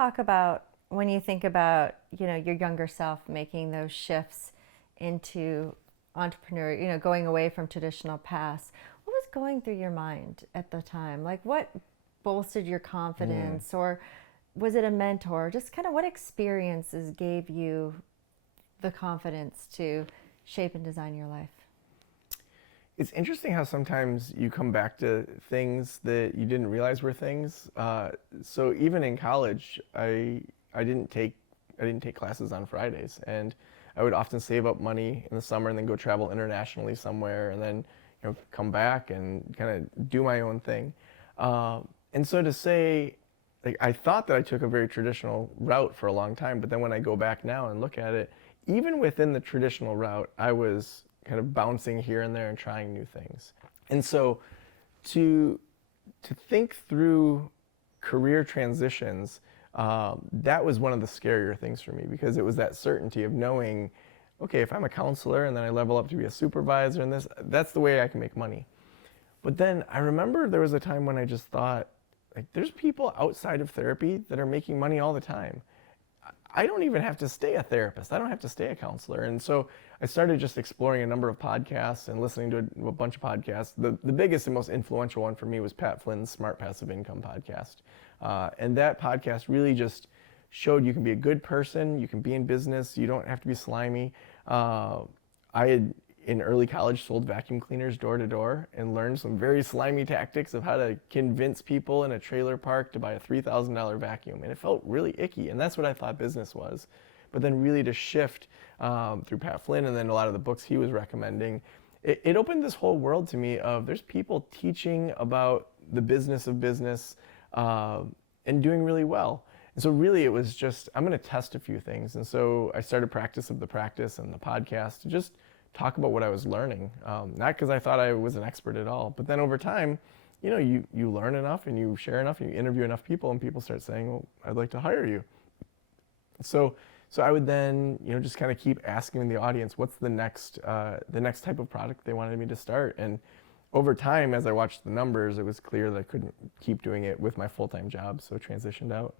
talk about when you think about, your younger self making those shifts into entrepreneur, going away from traditional paths. What was going through your mind at the time? Like what bolstered your confidence, or was it a mentor? Just kind of what experiences gave you the confidence to shape and design your life? It's interesting how sometimes you come back to things that you didn't realize were things. So even in college, I didn't take classes on Fridays, and I would often save up money in the summer and then go travel internationally somewhere, and then come back and kind of do my own thing. And so to say, like, I thought that I took a very traditional route for a long time, but then when I go back now and look at it, even within the traditional route, I was kind of bouncing here and there and trying new things. And so to think through career transitions, that was one of the scarier things for me, because it was that certainty of knowing, okay, if I'm a counselor and then I level up to be a supervisor and that's the way I can make money. But then I remember there was a time when I just thought, like, there's people outside of therapy that are making money all the time. I don't even have to stay a therapist. I don't have to stay a counselor. And so I started just exploring a number of podcasts and listening to a bunch of podcasts. The biggest and most influential one for me was Pat Flynn's Smart Passive Income podcast. And that podcast really just showed you can be a good person, you can be in business, you don't have to be slimy. I had, in early college, sold vacuum cleaners door to door and learned some very slimy tactics of how to convince people in a trailer park to buy a $3,000 vacuum. And it felt really icky, and that's what I thought business was. But then really to shift through Pat Flynn and then a lot of the books he was recommending, it opened this whole world to me of there's people teaching about the business of business and doing really well. And so really it was just, I'm going to test a few things. And so I started Practice of the Practice and the podcast to just talk about what I was learning. Not because I thought I was an expert at all, but then over time, you learn enough and you share enough and you interview enough people and people start saying, well, I'd like to hire you. So I would then, just kind of keep asking the audience, what's the next type of product they wanted me to start. And over time, as I watched the numbers, it was clear that I couldn't keep doing it with my full-time job, so I transitioned out.